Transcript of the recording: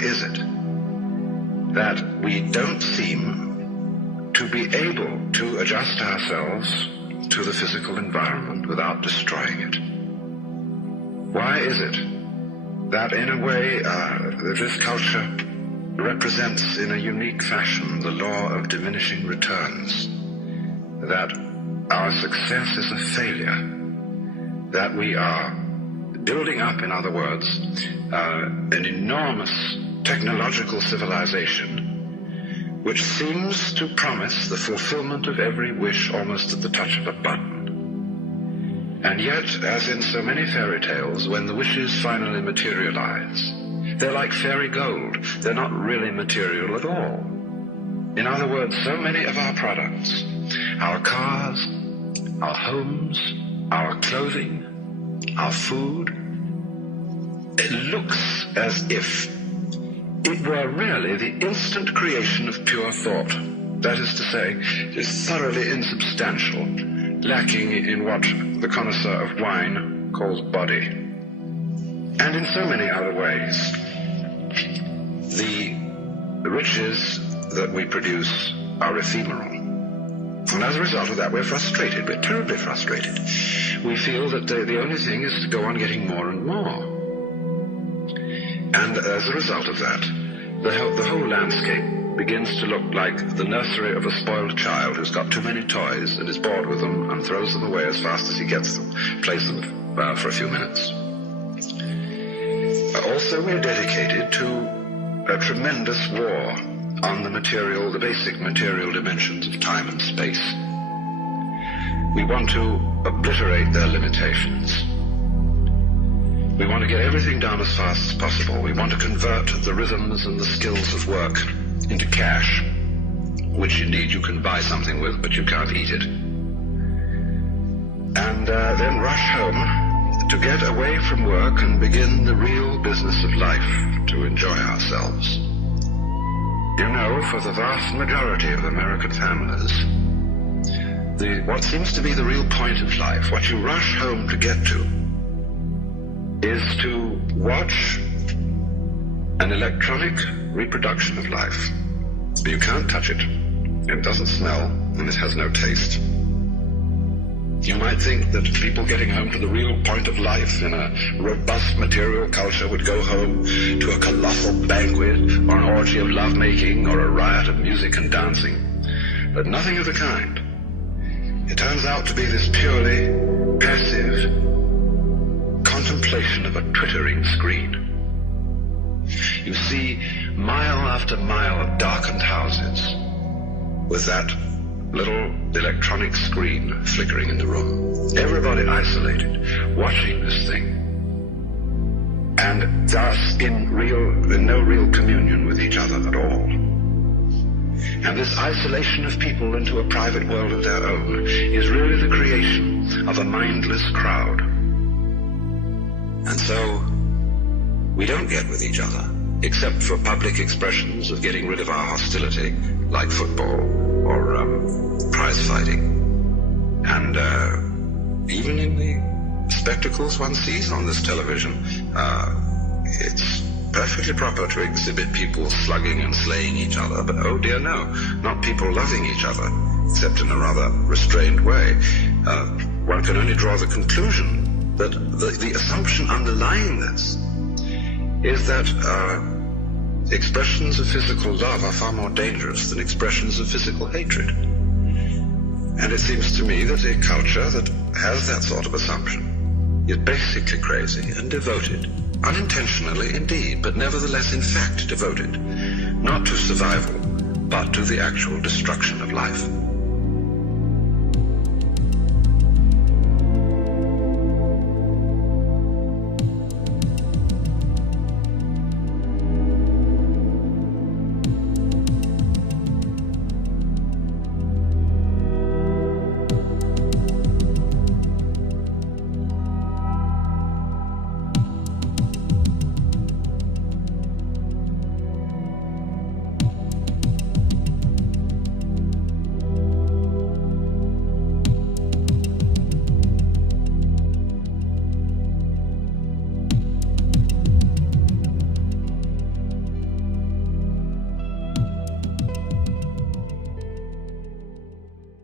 is it that we don't seem to be able to adjust ourselves to the physical environment without destroying it? Why is it that in a way this culture represents in a unique fashion the law of diminishing returns, that our success is a failure, that we are building up, in other words, an enormous technological civilization which seems to promise the fulfillment of every wish almost at the touch of a button. And yet, as in so many fairy tales, when the wishes finally materialize, they're like fairy gold. They're not really material at all. In other words, so many of our products, our cars, our homes, our clothing, our food, it looks as if it were really the instant creation of pure thought. That is to say, it is thoroughly insubstantial, lacking in what the connoisseur of wine calls body. And in so many other ways, the riches that we produce are ephemeral. And as a result of that, we're frustrated. We're terribly frustrated. We feel that the only thing is to go on getting more and more. And as a result of that, the whole landscape begins to look like the nursery of a spoiled child who's got too many toys and is bored with them and throws them away as fast as he gets them, plays them for a few minutes. Also, we're dedicated to a tremendous war on the basic material dimensions of time and space. We want to obliterate their limitations. We want to get everything done as fast as possible. We want to convert the rhythms and the skills of work into cash, which indeed you can buy something with, but you can't eat it. And then rush home to get away from work and begin the real business of life, to enjoy ourselves. You know, for the vast majority of American families, what seems to be the real point of life, what you rush home to get to, is to watch an electronic reproduction of life. You can't touch it. It doesn't smell, and it has no taste. You might think that people getting home to the real point of life in a robust material culture would go home to a colossal banquet or an orgy of lovemaking or a riot of music and dancing. But nothing of the kind. It turns out to be this purely passive contemplation of a twittering screen. You see mile after mile of darkened houses with that little electronic screen flickering in the room. Everybody isolated, watching this thing, and thus in no real communion with each other at all. And this isolation of people into a private world of their own is really the creation of a mindless crowd. And so we don't get with each other, except for public expressions of getting rid of our hostility, like football or prize fighting. And even in the spectacles one sees on this television, it's perfectly proper to exhibit people slugging and slaying each other, but oh dear no, not people loving each other, except in a rather restrained way. One can only draw the conclusion that the assumption underlying this is that expressions of physical love are far more dangerous than expressions of physical hatred. And it seems to me that a culture that has that sort of assumption is basically crazy and devoted, unintentionally indeed, but nevertheless in fact devoted, not to survival, but to the actual destruction of life.